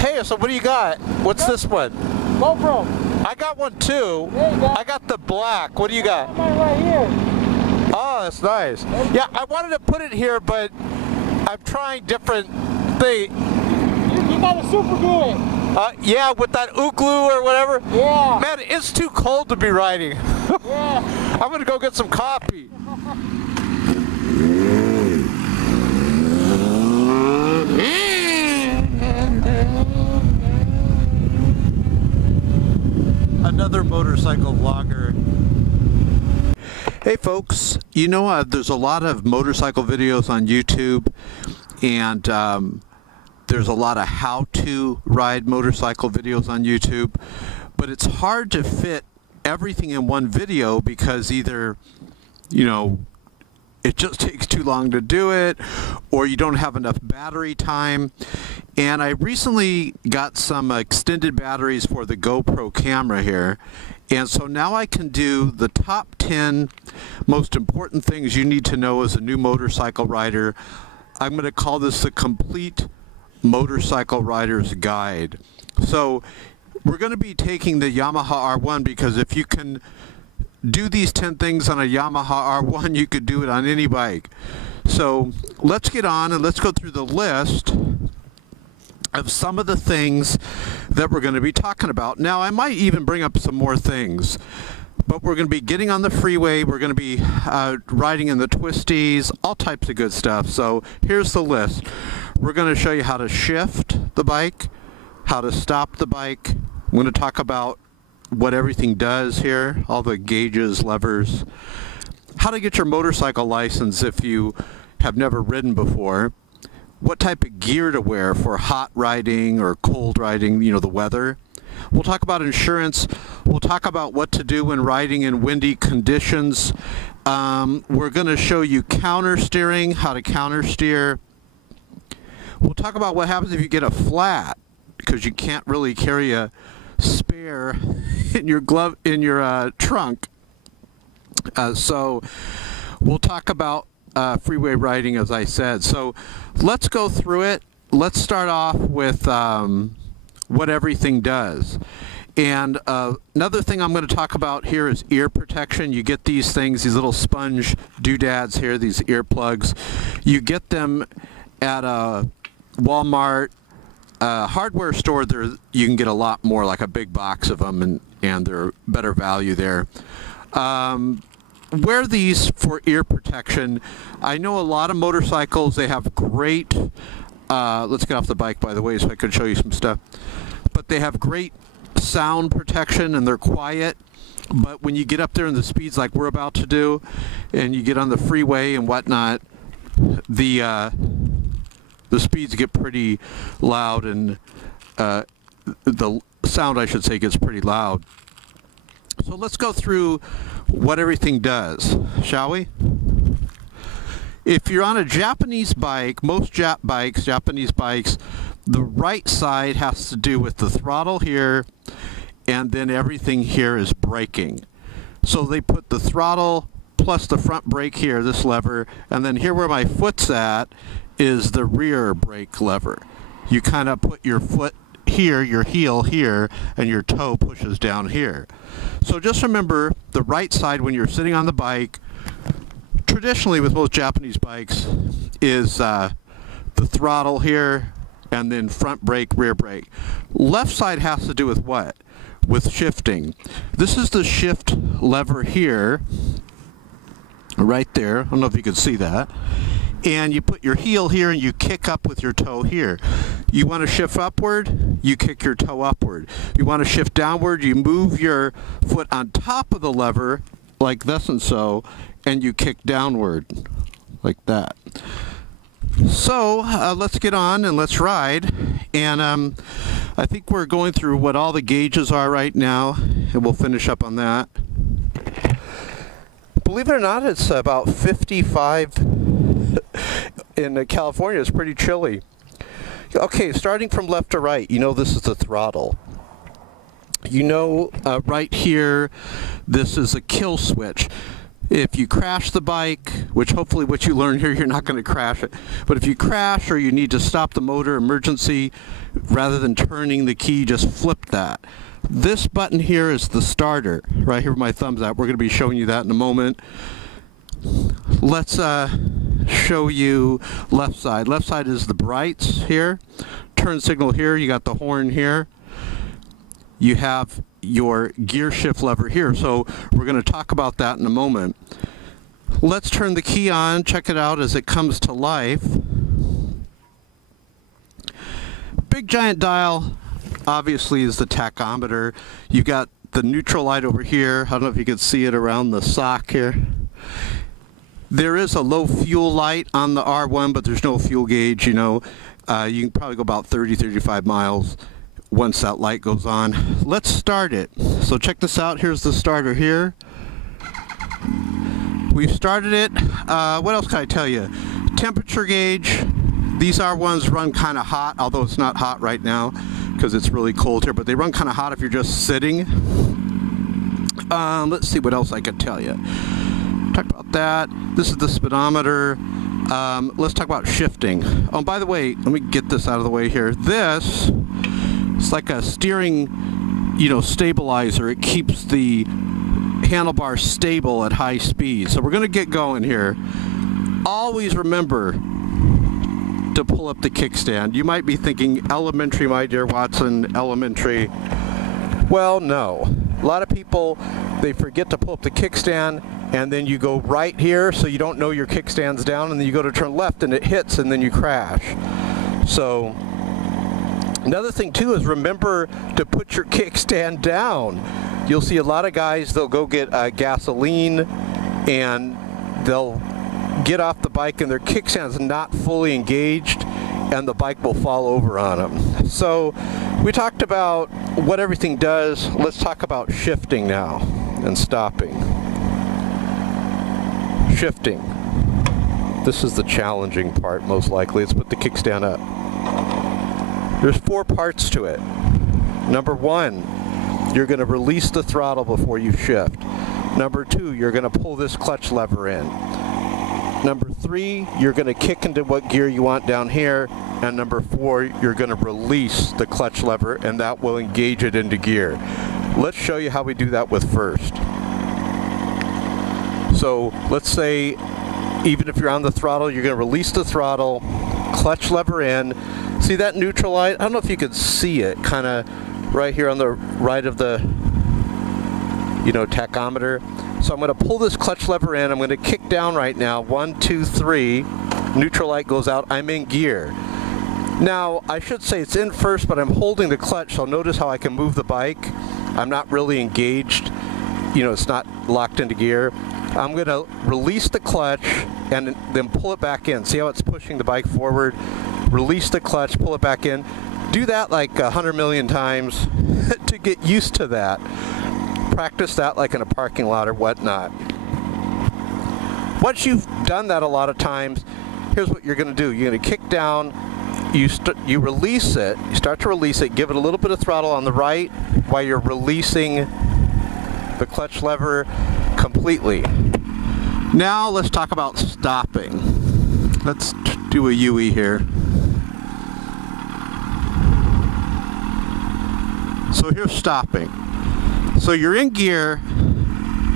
Hey, so what do you got? What's this one? GoPro. I got one too. There you go. I got the black. What do you got? Mine right here. Oh, that's nice. Yeah, I wanted to put it here, but I'm trying different things. You gotta super glue it. Yeah, with that glue or whatever. Yeah. Man, it's too cold to be riding. Yeah. I'm gonna go get some coffee. Another motorcycle vlogger. Hey folks, you know there's a lot of motorcycle videos on YouTube, and there's a lot of how-to ride motorcycle videos on YouTube, but it's hard to fit everything in one video because either, you know, it just takes too long to do it, or you don't have enough battery time. And I recently got some extended batteries for the GoPro camera here, and so now I can do the top 10 most important things you need to know as a new motorcycle rider. I'm going to call this the Complete Motorcycle Rider's Guide. So we're going to be taking the Yamaha R1 because if you can do these 10 things on a Yamaha R1, you could do it on any bike. So let's get on and let's go through the list of some of the things that we're going to be talking about. Now, I might even bring up some more things, but we're going to be getting on the freeway, we're going to be riding in the twisties, all types of good stuff. So here's the list. We're going to show you how to shift the bike, how to stop the bike. I'm going to talk about what everything does here, all the gauges, levers, how to get your motorcycle license if you have never ridden before, what type of gear to wear for hot riding or cold riding, you know, the weather. We'll talk about insurance. We'll talk about what to do when riding in windy conditions. We're going to show you counter steering, how to counter steer. We'll talk about what happens if you get a flat, because you can't really carry a spare in your trunk. So we'll talk about freeway riding, as I said. So let's go through it. Let's start off with what everything does. And another thing I'm going to talk about here is ear protection. You get these things, these little sponge doodads here, these earplugs. You get them at a Walmart hardware store. There you can get a lot more, like a big box of them, and they're better value there. Wear these for ear protection. I know a lot of motorcycles, they have great, let's get off the bike by the way so I can show you some stuff, but they have great sound protection and they're quiet, but when you get up there in the speeds like we're about to do, and you get on the freeway and whatnot, the speeds get pretty loud, and the sound, I should say, gets pretty loud. So let's go through what everything does, shall we? If you're on a Japanese bike, most Japanese bikes, the right side has to do with the throttle here, and then everything here is braking. So they put the throttle plus the front brake here, this lever, and then here where my foot's at is the rear brake lever. You kind of put your foot here, your heel here, and your toe pushes down here. So just remember, the right side when you're sitting on the bike, traditionally with most Japanese bikes, is the throttle here, and then front brake, rear brake. Left side has to do with what? With shifting. This is the shift lever here, right there. I don't know if you can see that. And you put your heel here and you kick up with your toe here. You want to shift upward, you kick your toe upward. You want to shift downward, you move your foot on top of the lever like this and so, and you kick downward like that. So let's get on and let's ride. And I think we're going through what all the gauges are right now, and we'll finish up on that. Believe it or not, it's about 55 in California. It's pretty chilly. Okay, starting from left to right, you know this is the throttle. You know right here, this is a kill switch. If you crash the bike, which hopefully what you learn here, you're not going to crash it, but if you crash or you need to stop the motor emergency, rather than turning the key, just flip that. This button here is the starter, right here where my thumb's at. We're going to be showing you that in a moment. Let's show you left side. Left side is the brights here, turn signal here, you got the horn here. You have your gear shift lever here, so we're going to talk about that in a moment. Let's turn the key on, check it out as it comes to life. Big giant dial obviously is the tachometer. You've got the neutral light over here. I don't know if you can see it around the sock here. There is a low fuel light on the R1, but there's no fuel gauge. You know, you can probably go about 30-35 miles once that light goes on. Let's start it. So check this out. Here's the starter here. We've started it. What else can I tell you? Temperature gauge. These R1s run kind of hot, although it's not hot right now because it's really cold here, but they run kind of hot if you're just sitting. Let's see what else I could tell you. Talk about that. This is the speedometer. Let's talk about shifting. Oh, by the way, let me get this out of the way here. This, it's like a steering, you know, stabilizer. It keeps the handlebar stable at high speed. So we're going to get going here. Always remember to pull up the kickstand. You might be thinking, elementary, my dear Watson, elementary. Well, no. A lot of people, they forget to pull up the kickstand, and then you go right here, so you don't know your kickstand's down, and then you go to turn left, and it hits, and then you crash. So, another thing, too, is remember to put your kickstand down. You'll see a lot of guys, they'll go get gasoline, and they'll get off the bike and their kickstand's not fully engaged and the bike will fall over on them. So we talked about what everything does. Let's talk about shifting now and stopping. Shifting. This is the challenging part most likely. Let's put the kickstand up. There's 4 parts to it. Number 1, you're going to release the throttle before you shift. Number 2, you're going to pull this clutch lever in. Number 3, you're going to kick into what gear you want down here. And number 4, you're going to release the clutch lever, and that will engage it into gear. Let's show you how we do that with first. So let's say, even if you're on the throttle, you're going to release the throttle, clutch lever in. See that neutral light? I don't know if you can see it, kind of right here on the right of the, you know, tachometer. So I'm going to pull this clutch lever in. I'm going to kick down right now. 1, 2, 3. Neutral light goes out. I'm in gear. Now, I should say it's in first, but I'm holding the clutch, so notice how I can move the bike. I'm not really engaged. You know, it's not locked into gear. I'm going to release the clutch and then pull it back in. See how it's pushing the bike forward? Release the clutch, pull it back in. Do that like 100 million times to get used to that. Practice that like in a parking lot or whatnot. Once you've done that a lot of times, here's what you're going to do. You're going to kick down, you release it, you start to release it, give it a little bit of throttle on the right while you're releasing the clutch lever completely. Now let's talk about stopping. Let's do a UE here. So here's stopping. So you're in gear,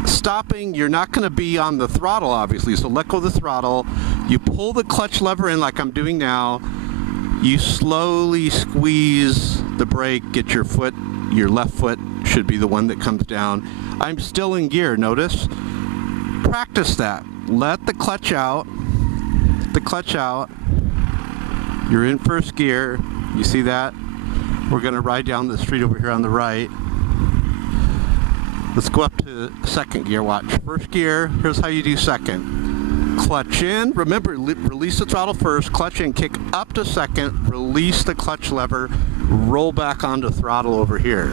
stopping, you're not going to be on the throttle obviously, so let go of the throttle, you pull the clutch lever in like I'm doing now, you slowly squeeze the brake, get your foot, your left foot should be the one that comes down. I'm still in gear, notice? Practice that. Let the clutch out, you're in first gear, you see that? We're going to ride down the street over here on the right. Let's go up to second gear, watch. First gear, here's how you do second. Clutch in, remember, release the throttle first, clutch in, kick up to second, release the clutch lever, roll back onto throttle over here.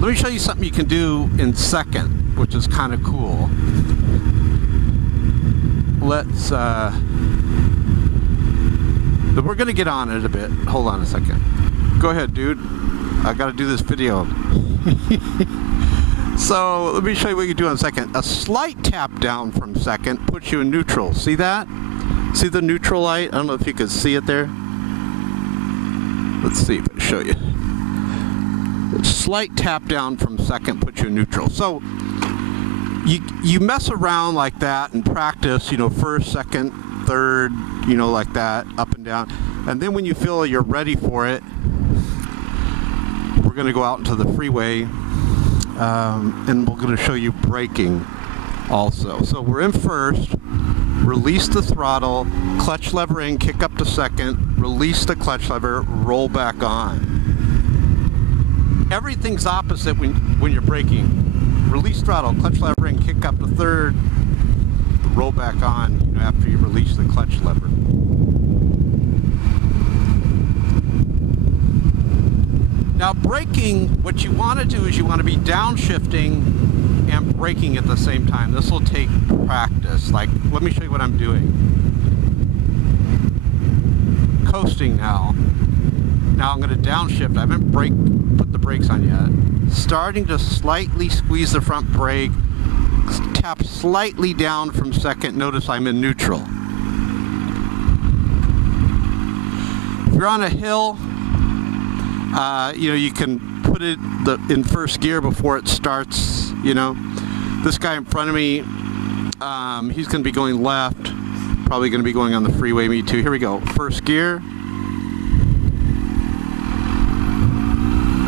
Let me show you something you can do in second, which is kind of cool. Let's, we're going to get on it a bit. Hold on a second. Go ahead, dude. I got to do this video. So let me show you what you do in second. A slight tap down from second puts you in neutral. See that? See the neutral light? I don't know if you can see it there. Let's see if I can show you. A slight tap down from second puts you in neutral. So you mess around like that and practice, you know, first, second, third, you know, like that, up and down. And then when you feel you're ready for it, we're going to go out into the freeway. And we're going to show you braking also. So we're in first, release the throttle, clutch lever in, kick up to second, release the clutch lever, roll back on. Everything's opposite when you're braking. Release throttle, clutch lever in, kick up to third, roll back on, you know, after you release the clutch lever. Now braking, what you want to do is you want to be downshifting and braking at the same time. This will take practice. Like, let me show you what I'm doing. Coasting now. Now I'm going to downshift. I haven't put the brakes on yet. Starting to slightly squeeze the front brake. Tap slightly down from second. Notice I'm in neutral. If you're on a hill, you know, you can put it in first gear before it starts, you know. This guy in front of me, he's going to be going left, probably going to be going on the freeway, me too. Here we go. First gear.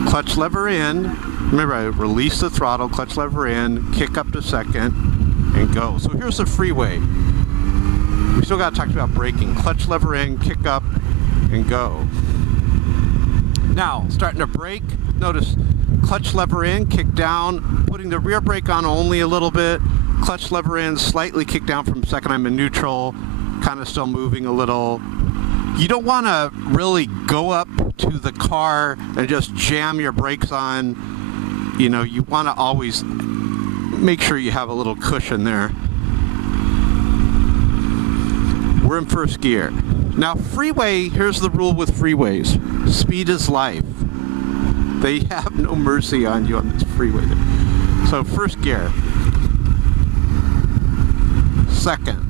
Clutch lever in. Remember, I release the throttle, clutch lever in, kick up to second, and go. So here's the freeway. We still got to talk about braking. Clutch lever in, kick up, and go. Now, starting to brake, notice clutch lever in, kick down, putting the rear brake on only a little bit, clutch lever in, slightly kick down from second, I'm in neutral, kind of still moving a little. You don't want to really go up to the car and just jam your brakes on. You know, you want to always make sure you have a little cushion there. We're in first gear. Now freeway, here's the rule with freeways. Speed is life. They have no mercy on you on this freeway. So first gear. Second.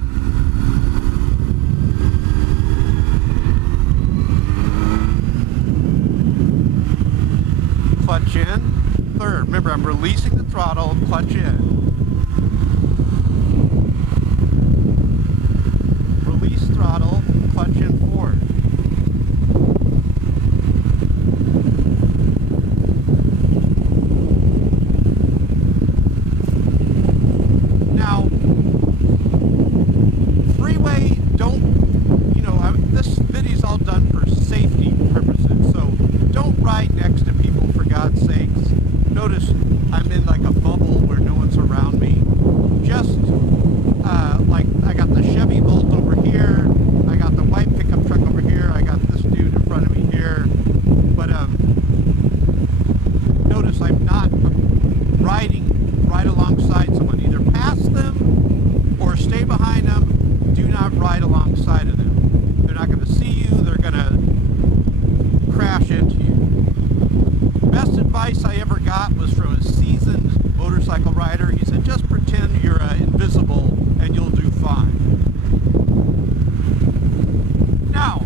Clutch in. Third. Remember, I'm releasing the throttle, clutch in. Release throttle, clutch in forward. Now, freeway, don't, you know, this video's all done for safety purposes, so don't ride next to people, for God's sakes. Notice I'm in like a bubble where no one's around me. Just like I got the Chevy Volt over here, I got the white pickup truck over here, I got this dude in front of me here. But notice I'm not riding right alongside someone. Either pass them or stay behind them. Do not ride alongside of them. They're not going to see you. They're going to crash into you. Best advice I ever got was from a seasoned motorcycle rider. He said, just pretend you're invisible and you'll do fine. Now,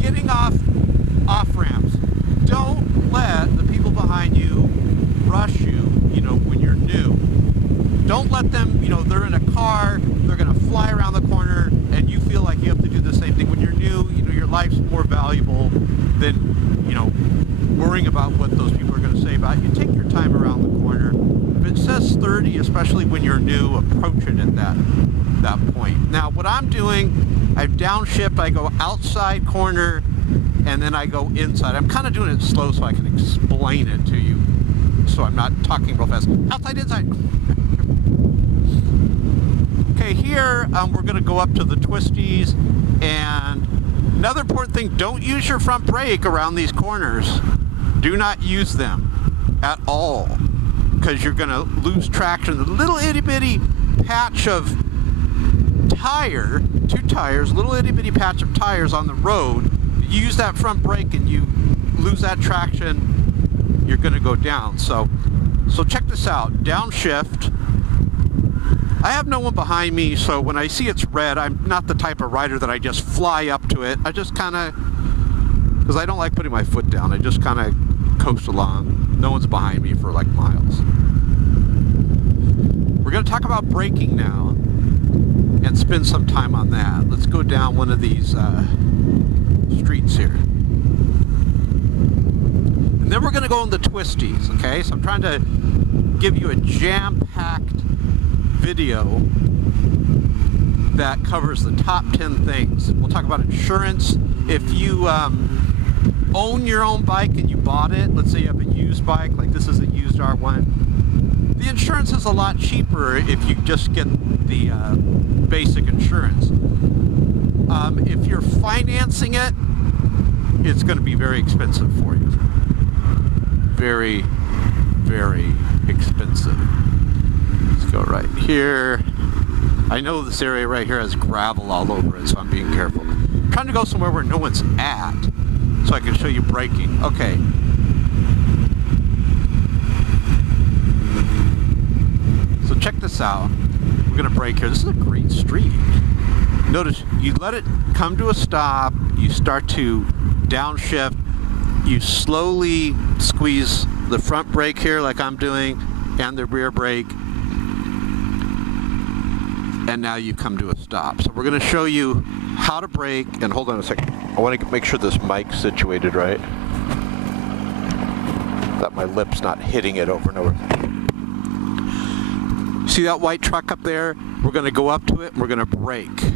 getting off ramps. Don't let the people behind you rush you, you know, when you're new. Don't let them, you know, they're in a car, they're going to fly around the corner, and you feel like you have to do the same thing. When you're new, you know, your life's more valuable than, you know, worrying about what those people are going to say about you. Take your time around the corner. If it says 30, especially when you're new, approach it at that point. Now, what I'm doing, I downshift, I go outside corner, and then I go inside. I'm kind of doing it slow so I can explain it to you, so I'm not talking real fast. Outside, inside. Okay, here we're going to go up to the twisties, and another important thing, don't use your front brake around these corners. Do not use them at all, because you're going to lose traction. The little itty bitty patch of tire, two tires, little itty bitty patch of tires on the road, you use that front brake and you lose that traction, you're going to go down. So So check this out, downshift. I have no one behind me, so when I see it's red, I'm not the type of rider that I just fly up to it. I just kind of, because I don't like putting my foot down, I just kind of coast along. No one's behind me for like miles. We're going to talk about braking now and spend some time on that. Let's go down one of these streets here. And then we're going to go in the twisties, okay? So I'm trying to give you a jam-packed video that covers the top 10 things. We'll talk about insurance. If you own your own bike and you bought it, let's say you have a used bike, like this is a used R1, the insurance is a lot cheaper if you just get the basic insurance. If you're financing it, it's going to be very expensive for you. Very, very expensive. Let's go right here. I know this area right here has gravel all over it, so I'm being careful. I'm trying to go somewhere where no one's at, so I can show you braking. Okay. So check this out. We're going to brake here. This is a great street. Notice you let it come to a stop, you start to downshift, you slowly squeeze the front brake here like I'm doing, and the rear brake, and now you come to a stop. So we're going to show you how to brake, and hold on a second. I want to make sure this mic's situated right, that my lip's not hitting it over and over. See that white truck up there? We're going to go up to it and we're going to brake.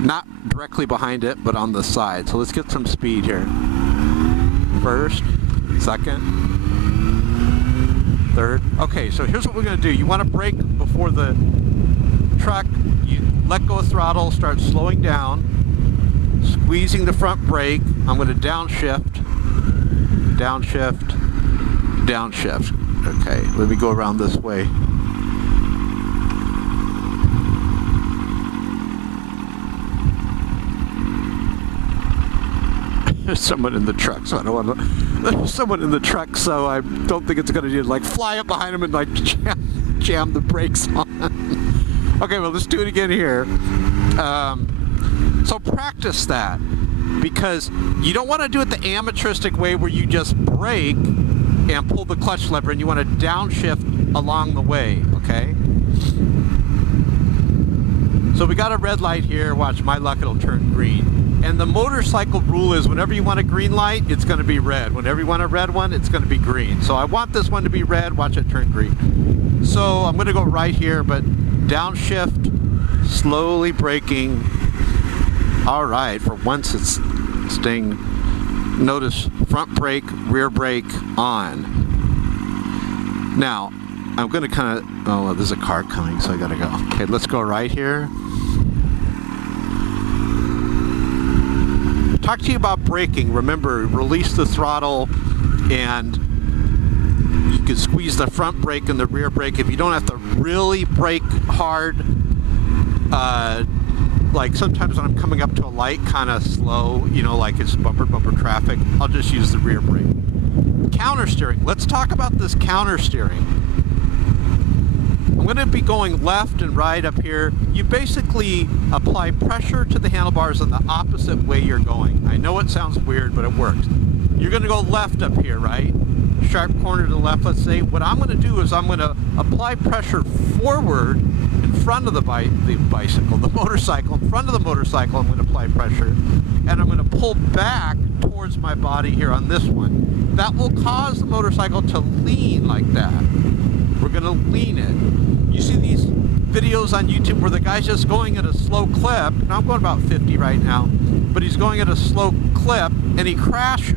Not directly behind it, but on the side. So let's get some speed here. First, second, third. Okay, so here's what we're going to do. You want to brake before the truck. You let go of throttle, start slowing down, squeezing the front brake. I'm going to downshift, downshift, downshift. Okay, let me go around this way. There's someone in the truck, so I don't want to. There's someone in the truck, so I don't think it's going to like fly up behind him and like jam the brakes on. Okay, well, let's do it again here. So practice that, because you don't want to do it the amateuristic way where you just brake and pull the clutch lever, and you want to downshift along the way. Okay. So we got a red light here. Watch, my luck, it'll turn green. And the motorcycle rule is whenever you want a green light, it's going to be red. Whenever you want a red one, it's going to be green. So I want this one to be red. Watch it turn green. So I'm going to go right here, but downshift, slowly braking. All right, for once it's staying. Notice front brake, rear brake on. Now, I'm going to kind of, oh, there's a car coming, so I got to go. Okay, let's go right here. Talk to you about braking. Remember, release the throttle, and you can squeeze the front brake and the rear brake. If you don't have to really brake hard, like sometimes when I'm coming up to a light kind of slow, you know, like it's bumper traffic, I'll just use the rear brake. Counter steering. Let's talk about this counter steering. I'm going to be going left and right up here. You basically apply pressure to the handlebars in the opposite way you're going. I know it sounds weird, but it works. You're going to go left up here, right? Sharp corner to the left, let's say. What I'm going to do is I'm going to apply pressure forward in front of the motorcycle. In front of the motorcycle, I'm going to apply pressure. And I'm going to pull back towards my body here on this one. That will cause the motorcycle to lean like that. We're going to lean it. You see these videos on YouTube where the guy's just going at a slow clip. Now I'm going about 50 right now, but he's going at a slow clip and he crashes.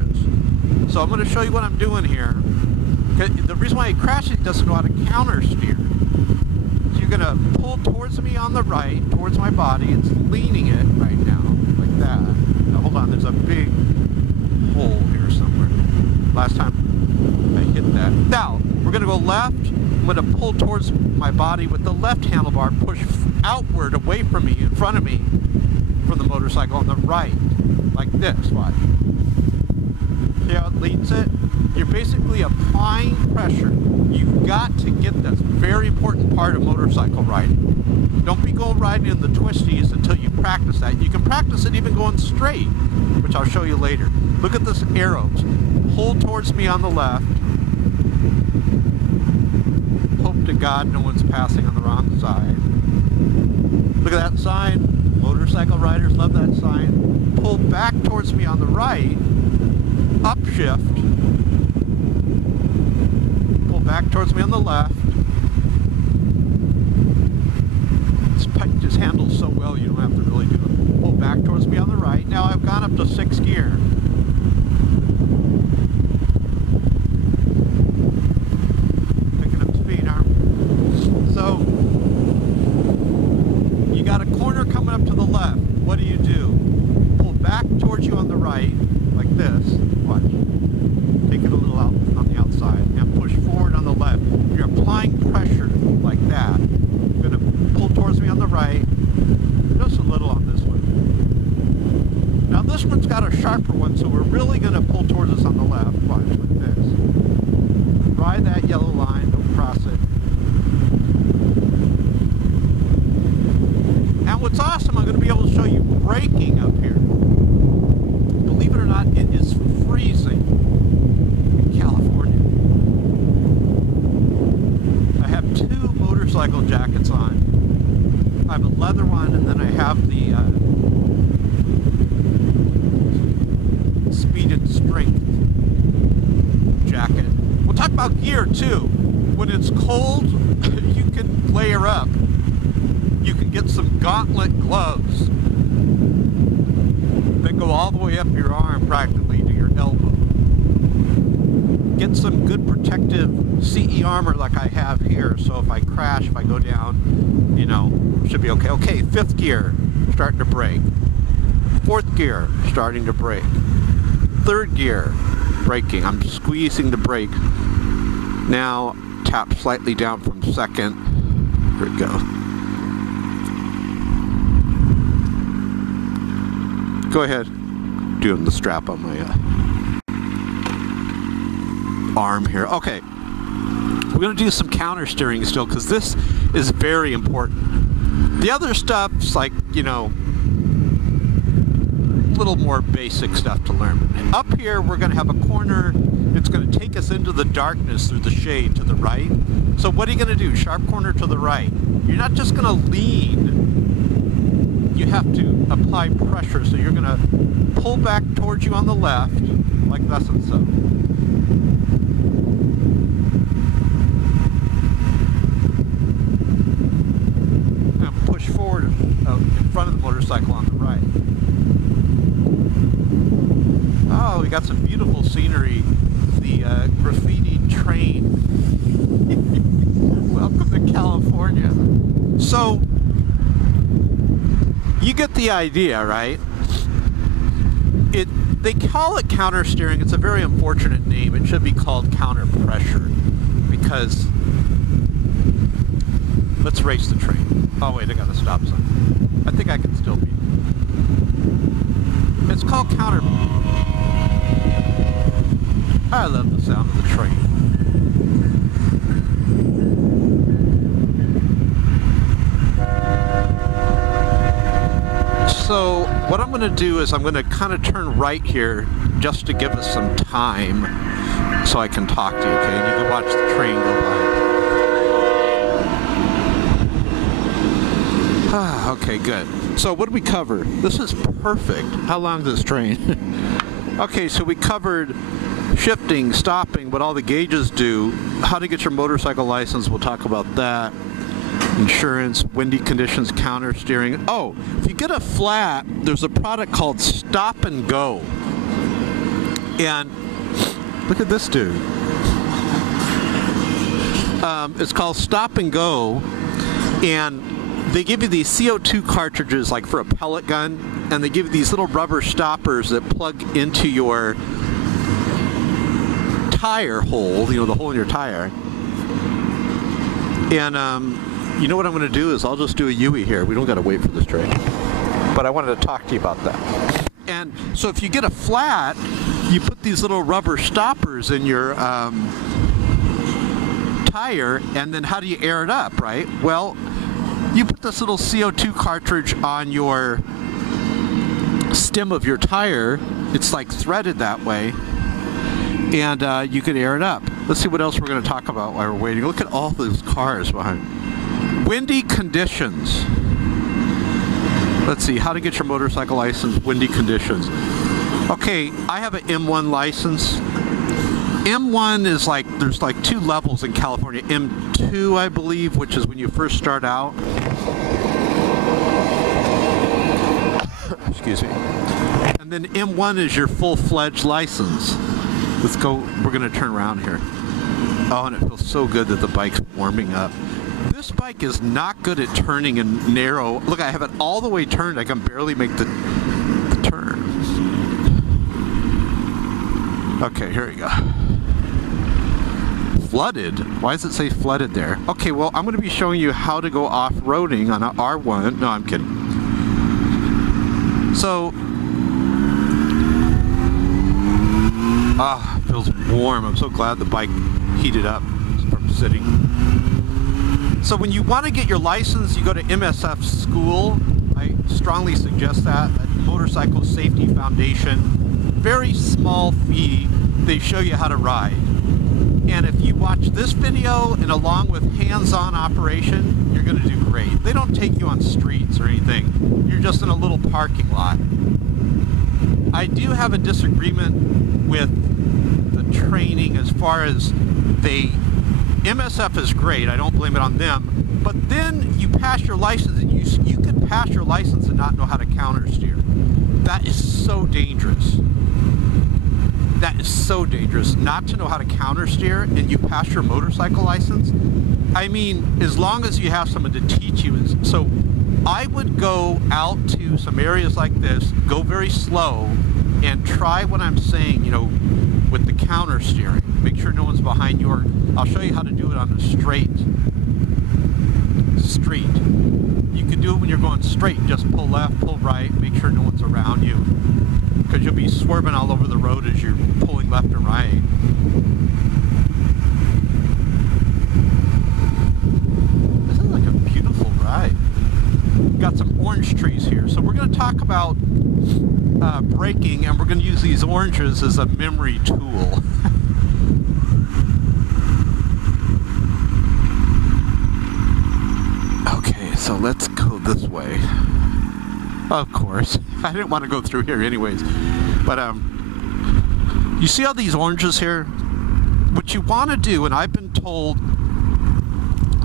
So I'm going to show you what I'm doing here. The reason why he crashes, he doesn't know how to counter steer. So you're going to pull towards me on the right, towards my body. It's leaning it right now, like that. Now hold on, there's a big hole here somewhere. Last time I hit that. Now, we're going to go left. I'm going to pull towards my body with the left handlebar, push outward away from me, in front of me, from the motorcycle on the right, like this, watch. See how it leans it? You're basically applying pressure. You've got to get this very important part of motorcycle riding. Don't be going riding in the twisties until you practice that. You can practice it even going straight, which I'll show you later. Look at this arrows. Pull towards me on the left. Hope to God no one's passing on the wrong side. Look at that sign. Motorcycle riders love that sign. Pull back towards me on the right. Upshift. Pull back towards me on the left. This bike just handles so well you don't have to really do it. Pull back towards me on the right. Now I've gone up to 6th gear. Picking up speed, arm. So, you got a corner coming up to the left. What do? Pull back towards you on the right, like this. Watch. Take it a little out on the outside and push forward on the left. You're applying pressure like that. You're going to pull towards me on the right, just a little on this one. Now this one's got a sharper one, so we're really going to pull towards us on the left. Watch, like this. Ride that yellow line, don't cross it. And what's awesome, I'm going to be able to show you braking up here. Believe it or not, it is freezing in California. I have 2 motorcycle jackets on. I have a leather one, and then I have the Speed and Strength jacket. We'll talk about gear too. When it's cold, you can layer up. You can get some gauntlet gloves that go all the way up your arm practically to your elbow. Get some good protective CE armor like I have here, so if I crash, if I go down, you know, should be okay. Okay, 5th gear, starting to brake. 4th gear, starting to brake. 3rd gear, braking. I'm squeezing the brake. Now, tap slightly down from 2nd. Here we go. Go ahead. Doing the strap on my arm here. Okay. We're going to do some counter steering still because this is very important. The other stuff's like, you know, a little more basic stuff to learn. And up here we're going to have a corner. It's going to take us into the darkness through the shade to the right. So what are you going to do? Sharp corner to the right. You're not just going to lean. You have to apply pressure, so you're going to pull back towards you on the left, like thus and so. And push forward in front of the motorcycle on the right. Oh, we got some beautiful scenery. The graffiti train. Welcome to California. So, you get the idea, right? They call it counter steering. It's a very unfortunate name. It should be called counter pressure because let's race the train. Oh wait, I got a stop sign. I think I can still beat it. It's called counter. I love the sound of the train. So what I'm going to do is I'm going to kind of turn right here just to give us some time so I can talk to you, okay? And you can watch the train go by. Okay, good. So what did we cover? This is perfect. How long is this train? Okay, so we covered shifting, stopping, what all the gauges do, how to get your motorcycle license, we'll talk about that. Insurance, windy conditions, counter steering. Oh, if you get a flat, there's a product called Stop and Go. And look at this dude. It's called Stop and Go, and they give you these CO2 cartridges like for a pellet gun, and they give you these little rubber stoppers that plug into your tire hole, you know, the hole in your tire. And you know what I'm going to do is I'll just do a UE here. We don't got to wait for this train. But I wanted to talk to you about that. And so if you get a flat, you put these little rubber stoppers in your tire, and then how do you air it up, right? Well, you put this little CO2 cartridge on your stem of your tire. It's like threaded that way, and you can air it up. Let's see what else we're going to talk about while we're waiting. Look at all those cars behind. Windy conditions. Let's see, how to get your motorcycle license, windy conditions. Okay, I have an M1 license. M1 is like, there's like 2 levels in California. M2, I believe, which is when you first start out. Excuse me. And then M1 is your full-fledged license. Let's go, we're gonna turn around here. Oh, and it feels so good that the bike's warming up. This bike is not good at turning in narrow. Look, I have it all the way turned. I can barely make the turn. Okay, here we go. Flooded? Why does it say flooded there? Okay, well, I'm going to be showing you how to go off-roading on an R1. No, I'm kidding. So, it feels warm. I'm so glad the bike heated up from sitting. So when you want to get your license, you go to MSF school. I strongly suggest that. Motorcycle Safety Foundation. Very small fee. They show you how to ride. And if you watch this video and along with hands-on operation, you're going to do great. They don't take you on streets or anything. You're just in a little parking lot. I do have a disagreement with the training as far as MSF is great, I don't blame it on them, but then you pass your license and you can pass your license and not know how to counter steer. That is so dangerous. That is so dangerous, not to know how to counter steer and you pass your motorcycle license. I mean, as long as you have someone to teach you. So I would go out to some areas like this, go very slow, and try what I'm saying, you know, with the counter steering. Make sure no one's behind you, or I'll show you how to do it on a straight street. You can do it when you're going straight. Just pull left, pull right, make sure no one's around you, because you'll be swerving all over the road as you're pulling left and right. This is like a beautiful ride. We've got some orange trees here. So we're going to talk about braking, and we're going to use these oranges as a memory tool. Okay, so let's go this way. Of course. I didn't want to go through here anyways. But you see all these oranges here? What you want to do, and I've been told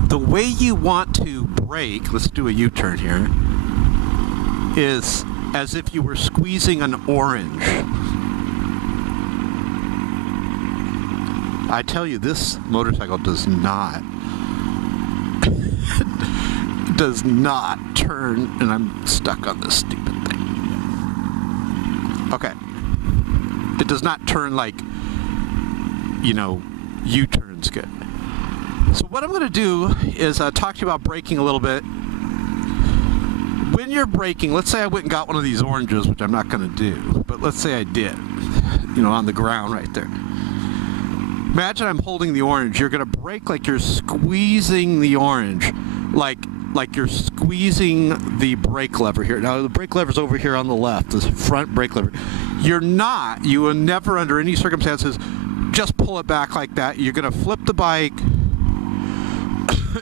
the way you want to brake, let's do a U-turn here, is as if you were squeezing an orange. I tell you, this motorcycle does not turn, and I'm stuck on this stupid thing. Okay. It does not turn like, you know, U-turns good. So what I'm going to do is talk to you about braking a little bit. When you're braking, let's say I went and got one of these oranges, which I'm not going to do, but let's say I did, you know, on the ground right there. Imagine I'm holding the orange. You're going to brake like you're squeezing the orange, like you're squeezing the brake lever here. Now the brake lever's over here on the left, the front brake lever. You will never under any circumstances just pull it back like that. You're going to flip the bike.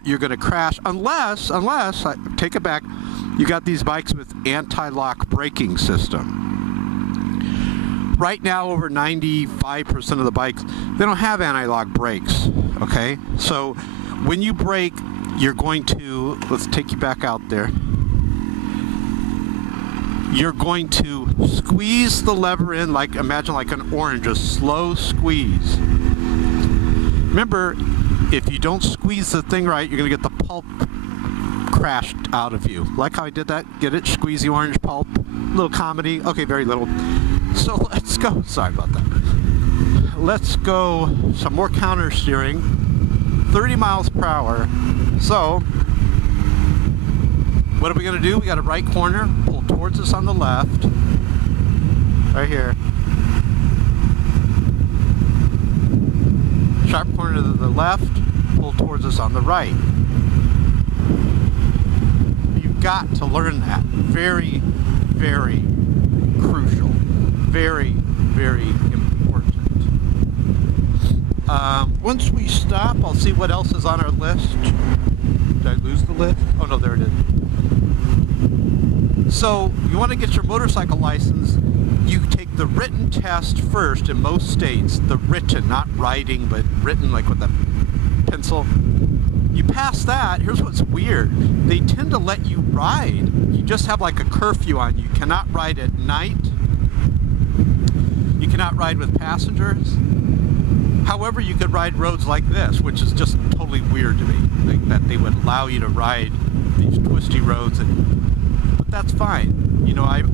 You're going to crash unless, I take it back, you got these bikes with anti-lock braking system. Right now, over 95% of the bikes, they don't have anti-lock brakes, okay? So when you brake, you're going to, let's take you back out there. You're going to squeeze the lever in, like, imagine like an orange, a slow squeeze. Remember, if you don't squeeze the thing right, you're going to get the pulp crashed out of you. Like how I did that? Get it? Squeeze the orange pulp. Little comedy. Okay, very little. So let's go. Sorry about that. Let's go some more counter steering. 30 miles per hour. So, what are we going to do? We got a right corner. Pull towards us on the left. Right here. sharp corner to the left, pull towards us on the right. You've got to learn that. Very, very crucial. Very, very important. Once we stop, I'll see what else is on our list. Did I lose the list? Oh no, there it is. So, you want to get your motorcycle license, you take the written test first in most states. The written, not writing, but written like with a pencil. You pass that, here's what's weird. They tend to let you ride. You just have like a curfew on you. You cannot ride at night. You cannot ride with passengers. However, you could ride roads like this, which is just totally weird to me. Like that they would allow you to ride these twisty roads, but that's fine. You know, I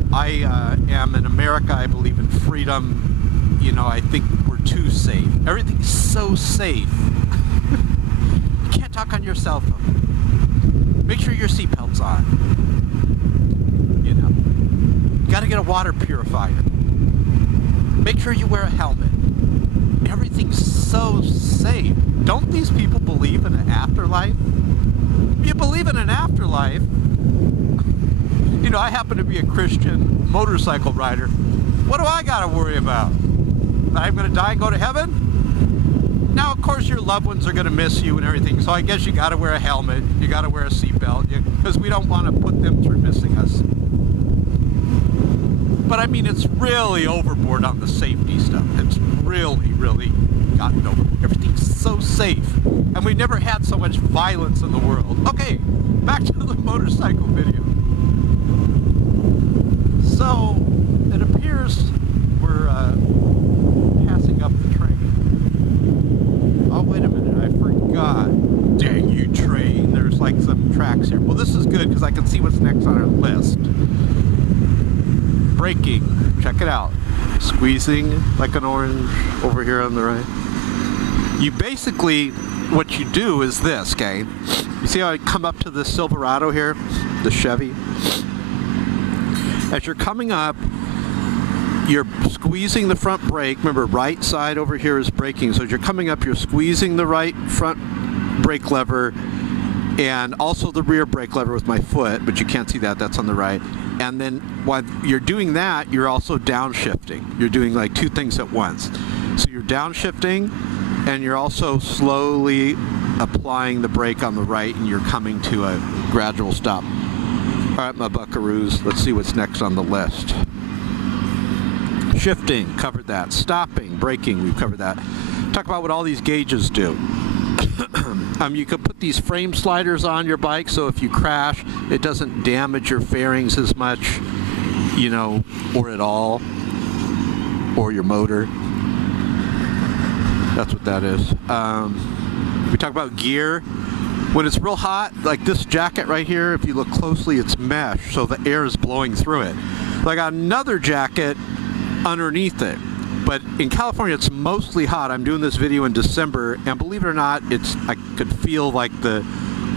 am in America. I believe in freedom. You know, I think we're too safe. Everything's so safe. You can't talk on your cell phone. Make sure your seatbelt's on. You know, you got to get a water purifier. Make sure you wear a helmet. Everything's so safe. Don't these people believe in an afterlife? If you believe in an afterlife, you know, I happen to be a Christian motorcycle rider. What do I got to worry about? That I'm going to die and go to heaven? Now, of course, your loved ones are going to miss you and everything, so I guess you got to wear a helmet, you got to wear a seatbelt, because we don't want to put them through missing us. But I mean, it's really overboard on the safety stuff. It's really, really gotten overboard. Everything's so safe. And we've never had so much violence in the world. Okay, back to the motorcycle video. So, it appears we're passing up the train. Oh, wait a minute, I forgot. Dang you, train. There's like some tracks here. Well, this is good because I can see what's next on our list. Braking, check it out. Squeezing like an orange over here on the right. You basically, what you do is this, okay? You see how I come up to the Silverado here, the Chevy? As you're coming up, you're squeezing the front brake. Remember, right side over here is braking. So as you're coming up, you're squeezing the right front brake lever and also the rear brake lever with my foot, but you can't see that, that's on the right. And then while you're doing that, you're also downshifting. You're doing like two things at once. So you're downshifting and you're also slowly applying the brake on the right, and you're coming to a gradual stop. All right, my buckaroos, let's see what's next on the list. Shifting, covered that. Stopping, braking, we've covered that. Talk about what all these gauges do. You can put these frame sliders on your bike, so if you crash, it doesn't damage your fairings as much, you know, or at all, or your motor. That's what that is. We talk about gear. When it's real hot, like this jacket right here, if you look closely, it's mesh, so the air is blowing through it. I got another jacket underneath it. But in California, it's mostly hot. I'm doing this video in December, and believe it or not, I could feel like the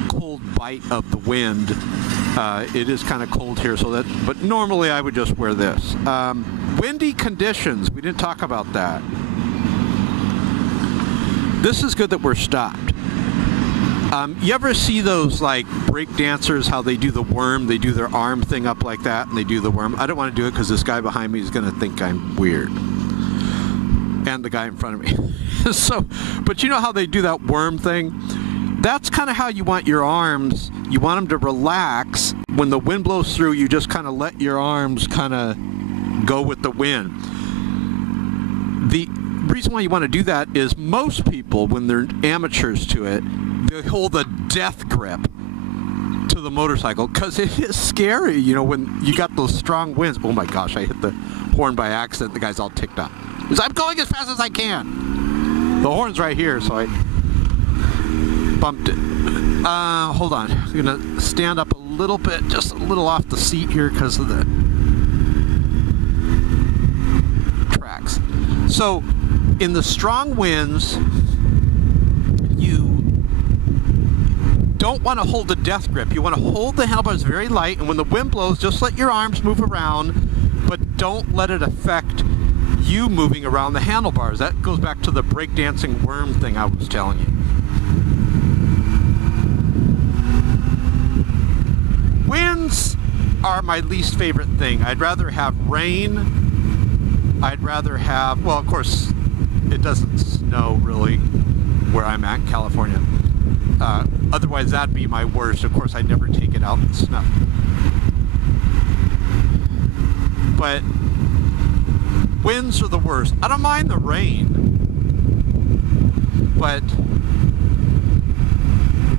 cold bite of the wind. It is kind of cold here, but normally I would just wear this. Windy conditions, we didn't talk about that. This is good that we're stopped. You ever see those like break dancers, how they do the worm? They do their arm thing up like that, and they do the worm. I don't want to do it because this guy behind me is going to think I'm weird. And the guy in front of me. But you know how they do that worm thing? That's kind of how you want your arms. You want them to relax. When the wind blows through, you just kind of let your arms kind of go with the wind. The reason why you want to do that is most people, when they're amateurs to it, they hold a death grip to the motorcycle because it is scary, you know, when you got those strong winds. Oh my gosh, I hit the horn by accident. The guy's all ticked off. I'm going as fast as I can. The horn's right here, so I bumped it. Hold on. I'm going to stand up a little bit, just a little off the seat here because of the tracks. So, in the strong winds, you don't want to hold the death grip. You want to hold the handlebars very light, and when the wind blows, just let your arms move around, but don't let it affect you moving around the handlebars. That goes back to the breakdancing worm thing I was telling you. Winds are my least favorite thing. I'd rather have rain. I'd rather have, well, of course, it doesn't snow really where I'm at in California. Otherwise, that'd be my worst. Of course, I'd never take it out in the snow. But winds are the worst. I don't mind the rain, but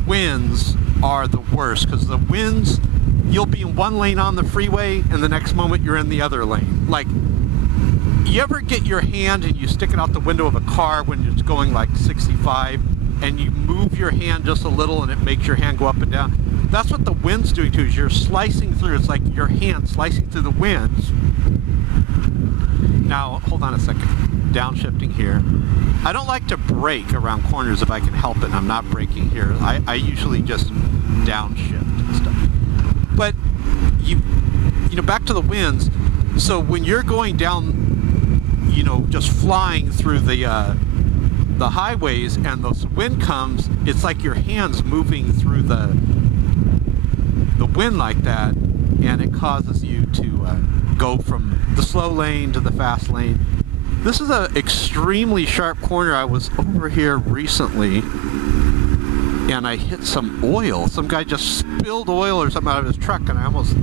winds are the worst, because the winds, you'll be in one lane on the freeway and the next moment you're in the other lane. Like, you ever get your hand and you stick it out the window of a car when it's going like 65 and you move your hand just a little and it makes your hand go up and down? That's what the wind's doing too, is you're slicing through. It's like your hand slicing through the winds. Now, hold on a second. Downshifting here. I don't like to brake around corners if I can help it, and I'm not braking here. I usually just downshift and stuff. But, you know, back to the winds. So when you're going down, you know, just flying through the highways and the wind comes, it's like your hand's moving through the wind like that, and it causes you to go from the slow lane to the fast lane. This is an extremely sharp corner. I was over here recently and I hit some oil. Some guy just spilled oil or something out of his truck, and I almost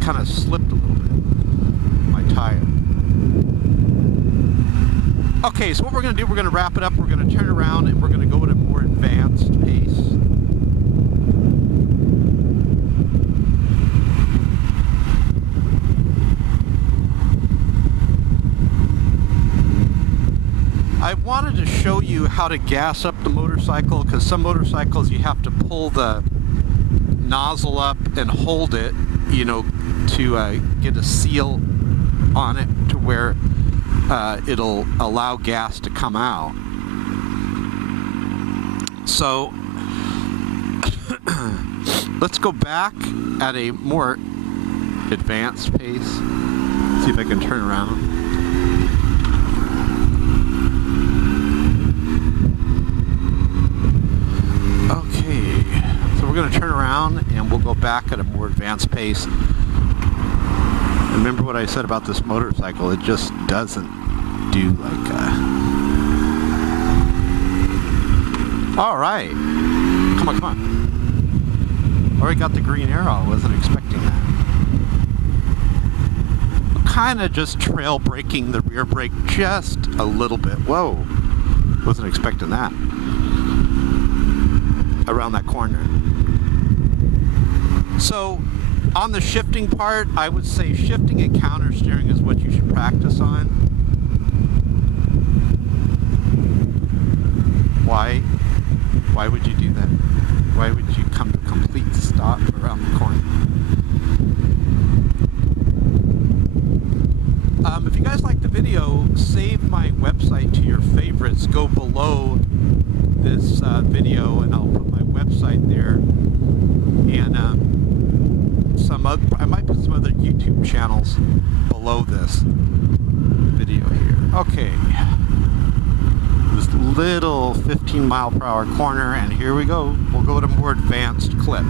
kind of slipped a little bit. My tire. Okay, so what we're going to do, we're going to wrap it up. We're going to turn around and we're going to go at a more advanced pace. I wanted to show you how to gas up the motorcycle, because some motorcycles you have to pull the nozzle up and hold it, you know, to get a seal on it to where it'll allow gas to come out. So let's go back at a more advanced pace. See if I can turn around. Okay, so we're going to turn around and we'll go back at a more advanced pace. Remember what I said about this motorcycle, it just doesn't do like Alright, come on, come on. Already got the green arrow, I wasn't expecting that. I'm kind of just trail braking the rear brake just a little bit. Whoa, wasn't expecting that. Around that corner. So on the shifting part, I would say shifting and counter steering is what you should practice on. Why would you do that? Why would you come to a complete stop around the corner? If you guys like the video, save my website to your favorites. Go below this video and I'll put my website there, and I might put some other YouTube channels below this video here. Okay, this little 15-mile-per-hour corner, and here we go. We'll go at a more advanced clip.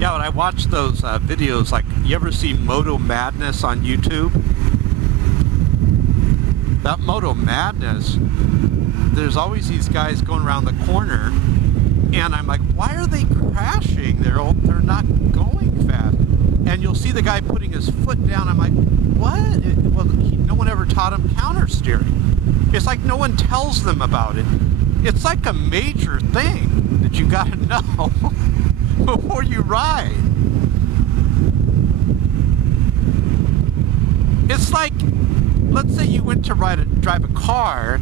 Yeah, when I watch those videos, like, you ever see Moto Madness on YouTube? That Moto Madness, there's always these guys going around the corner, and I'm like, why are they crashing? They're not going fast. And you'll see the guy putting his foot down. I'm like, what? Well, no one ever taught him counter steering. It's like no one tells them about it. It's like a major thing that you gotta know before you ride. It's like, let's say you went to drive a car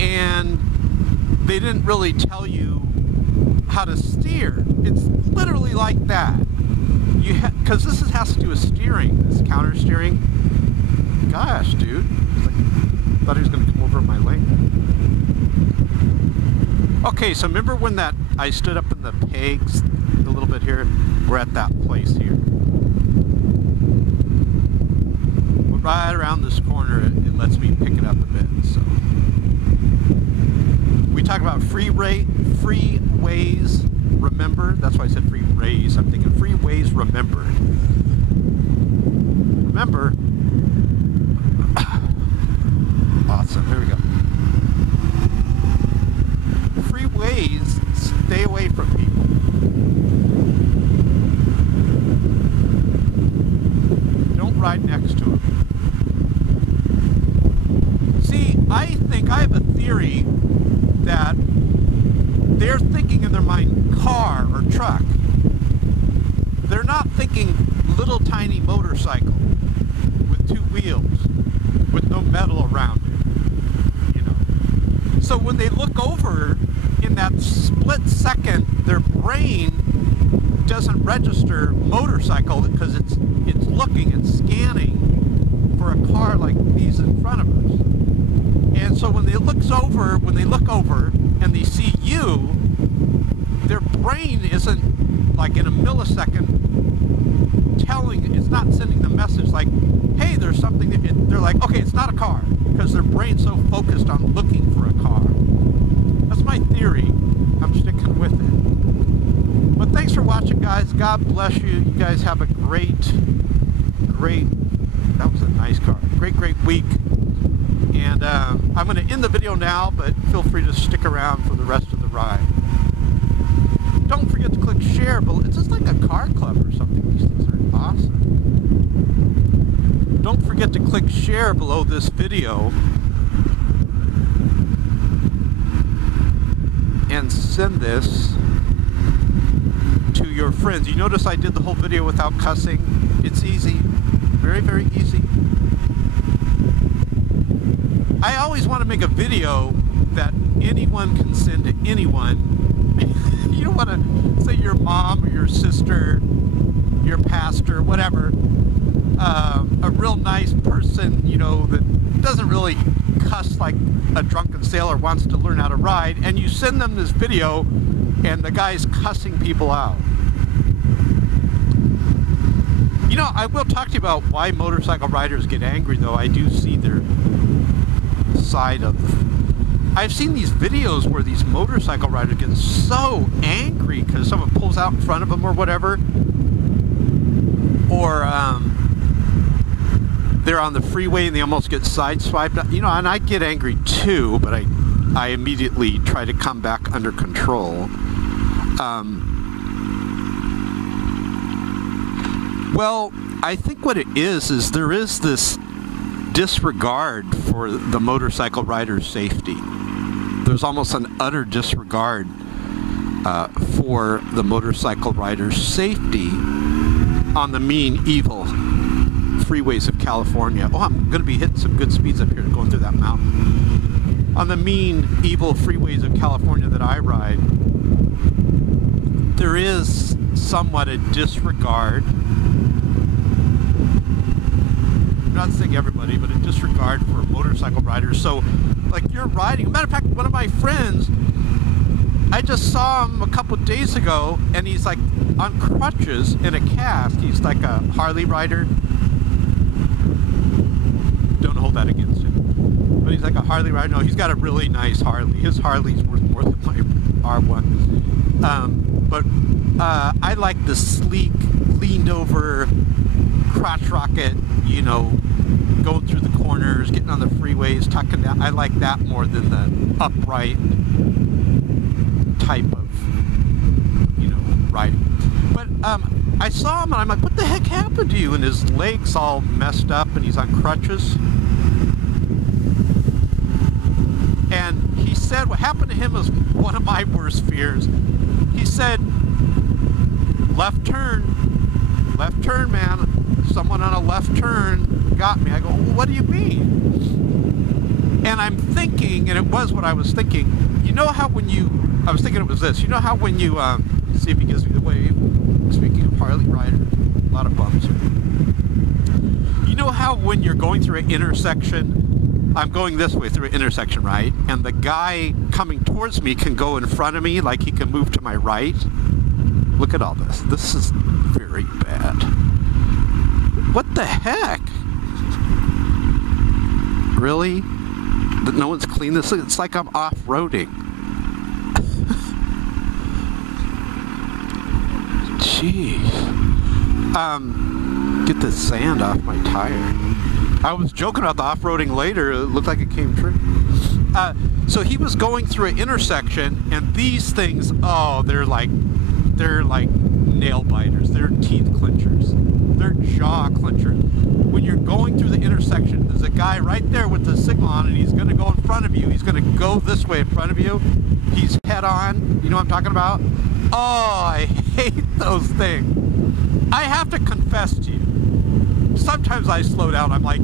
and they didn't really tell you how to steer. It's literally like that. Because this has to do with steering, this counter steering. Gosh, dude. It's like, Thought he was going to come over my lane. Okay, so remember when I stood up in the pegs a little bit here? We're at that place here. We're right around this corner. It lets me pick it up a bit. So we talk about freeways. Remember, that's why I said freeways. I'm thinking freeways. Remember. Remember. Awesome. Here we go. Freeways. Stay away from people. Don't ride next to them. See, I think I have a theory that they're thinking in their mind car or truck. They're not thinking little tiny motorcycle with two wheels with no metal around it, you know. So when they look over in that split second, their brain doesn't register motorcycle because it's looking and scanning for a car like these in front of us. And so when they look over and they see you, their brain isn't like in a millisecond telling, it's not sending the message like, hey, there's something, they're like, okay, it's not a car, because their brain's so focused on looking for a car. That's my theory. I'm sticking with it. But thanks for watching, guys. God bless you. You guys have a great, that was a nice car. Great week. And I'm going to end the video now, but feel free to stick around for the rest of the ride. Don't forget to click share below. It's just like a car club or something. These things are awesome. Don't forget to click share below this video and send this to your friends. You notice I did the whole video without cussing. It's easy. Very easy. I always want to make a video that anyone can send to anyone. You don't want to say your mom or your sister, your pastor, whatever, a real nice person, you know, that doesn't really cuss like a drunken sailor wants to learn how to ride, and you send them this video and the guy's cussing people out. You know, I will talk to you about why motorcycle riders get angry, though. I do see their side of... I've seen these videos where these motorcycle riders get so angry because someone pulls out in front of them or whatever. Or they're on the freeway and they almost get sideswiped. You know, and I get angry too, but I immediately try to come back under control. Well, I think what it is there is this disregard for the motorcycle rider's safety. There's almost an utter disregard for the motorcycle rider's safety on the mean, evil freeways of California. Oh, I'm going to be hitting some good speeds up here going through that mountain. On the mean, evil freeways of California that I ride, there is somewhat a disregard. I'm not saying everybody, but a disregard for motorcycle riders. So, like, you're riding. As a matter of fact, one of my friends, I just saw him a couple days ago, and he's like on crutches in a cast. He's like a Harley rider. Don't hold that against him. But he's like a Harley rider. No, he's got a really nice Harley. His Harley's worth more than my R1. I like the sleek, leaned over crotch rocket, you know, going through the corners, getting on the freeways, tucking down. I like that more than the upright type of, you know, riding. But I saw him and I'm like, what the heck happened to you? And his legs all messed up and he's on crutches. And he said what happened to him was one of my worst fears. He said, left turn, man. Someone on a left turn got me. I go, well, what do you mean? And I'm thinking, and it was what I was thinking, you know how when you, I was thinking it was this, you know how when you, see if he gives me the wave, speaking of Harley rider, a lot of bumps here. You know how when you're going through an intersection I'm going this way through an intersection, right? And the guy coming towards me can go in front of me, like he can move to my right. Look at all this. This is very bad. What the heck? Really? No one's cleaned this? It's like I'm off-roading. Jeez. Get the sand off my tire. I was joking about the off-roading later. It looked like it came true. So he was going through an intersection, and these things, oh, they're like nail biters. They're teeth clinchers. They're jaw clinchers. When you're going through the intersection, there's a guy right there with the signal on, and he's going to go in front of you. He's going to go this way in front of you. He's head on. You know what I'm talking about? Oh, I hate those things. I have to confess to you. Sometimes I slow down. I'm like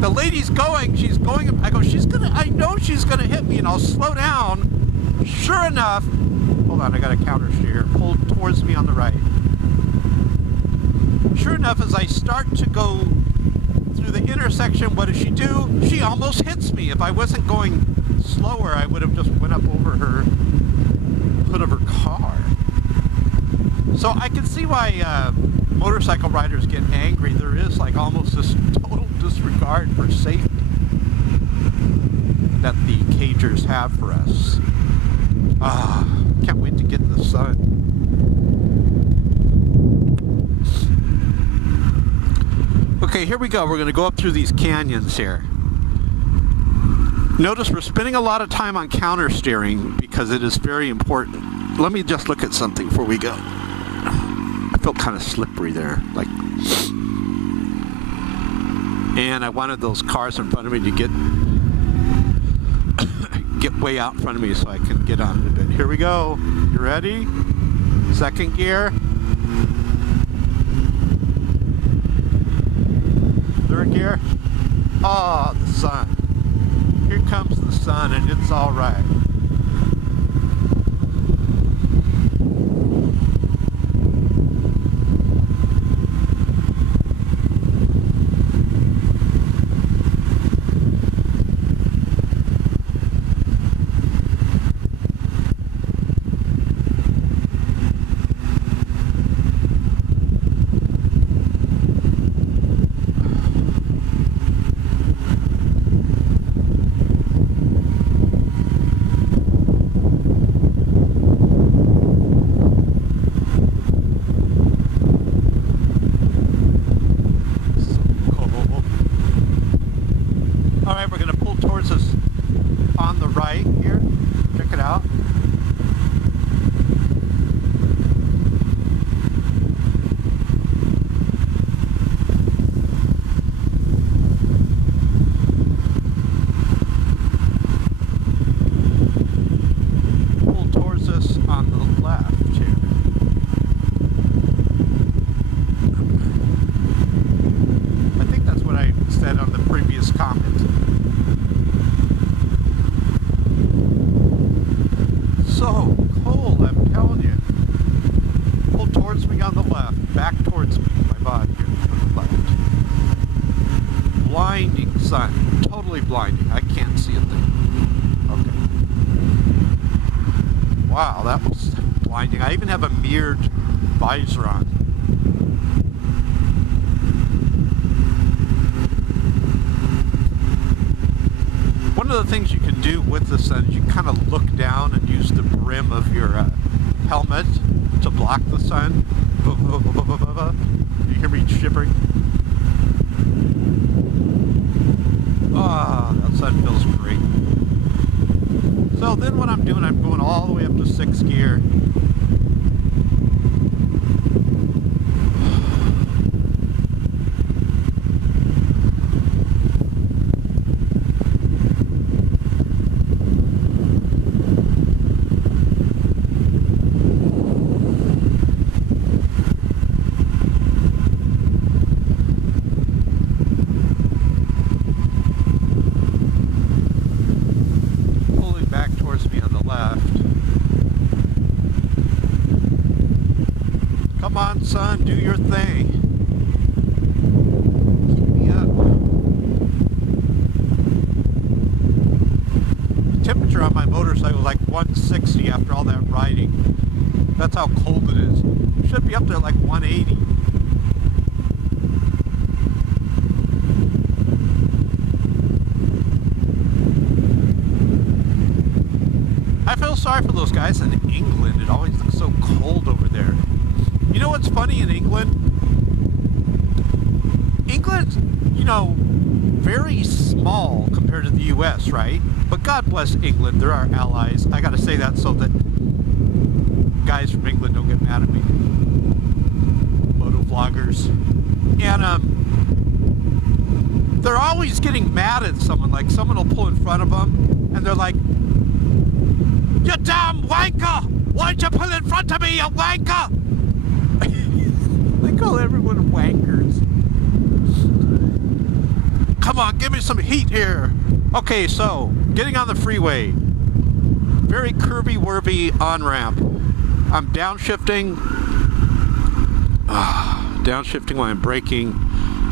the lady's going. She's going. I go. I know she's gonna hit me, and I'll slow down. Sure enough. Hold on. I got a counter steer. Pull towards me on the right. Sure enough, as I start to go through the intersection, what does she do? She almost hits me. If I wasn't going slower, I would have just went up over her hood of her car. So I can see why motorcycle riders get angry. There is like almost this total disregard for safety that the cagers have for us. Can't wait to get in the sun. Okay, here we go. We're going to go up through these canyons here. Notice we're spending a lot of time on counter steering because it is very important. Let me just look at something before we go. I felt kind of slippery there, like, and I wanted those cars in front of me to get way out in front of me so I can get on it a bit. Here we go. You ready? Second gear. Third gear. Oh, the sun. Here comes the sun, and it's all right. Alright, we're going to pull towards us on the right here. Check it out. Pull towards us on the left here. I think that's what I said on the previous comment. So cold, I'm telling you. Pull towards me on the left, back towards me, my body here on the left. Blinding sun, totally blinding. I can't see a thing. Okay. Wow, that was blinding. I even have a mirrored visor on. One of the things you can do with the sun is you kind of look down and use the brim of your helmet to block the sun. You hear me shivering? Ah, that sun feels great. So then what I'm doing, I'm going all the way up to 6th gear. Come on, son, do your thing. Keep me up. my motorcycle is like 160 after all that riding. That's how cold it is. Should be up to like 180. I feel sorry for those guys in England. It always looks so cold over there. You know what's funny in England? England's, you know, very small compared to the US, right? But God bless England, they're our allies. I gotta say that so that guys from England don't get mad at me. Moto vloggers. And they're always getting mad at someone. Like someone will pull in front of them and they're like, "You damn wanker! Why'd you pull in front of me, you wanker?" They call everyone wankers. Come on, give me some heat here. Okay, so, getting on the freeway. Very curvy-wurvy on-ramp. I'm downshifting. Downshifting while I'm braking.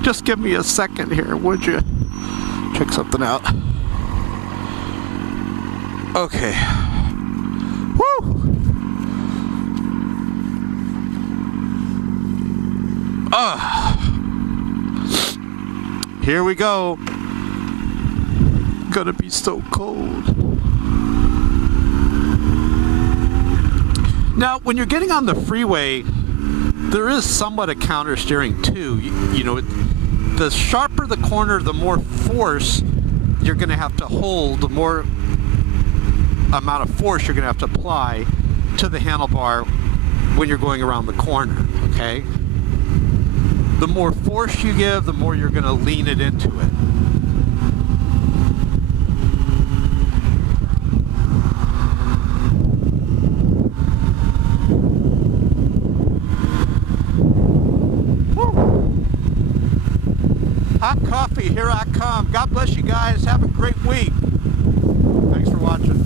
Just give me a second here, would you? Check something out. Okay. Woo! Here we go. Gonna be so cold. Now, when you're getting on the freeway, there is somewhat a counter steering too. You know, the sharper the corner, the more force you're gonna have to hold, the more amount of force you're gonna have to apply to the handlebar when you're going around the corner, okay? The more force you give, the more you're going to lean it into it. Woo. Hot coffee, here I come. God bless you guys. Have a great week. Thanks for watching.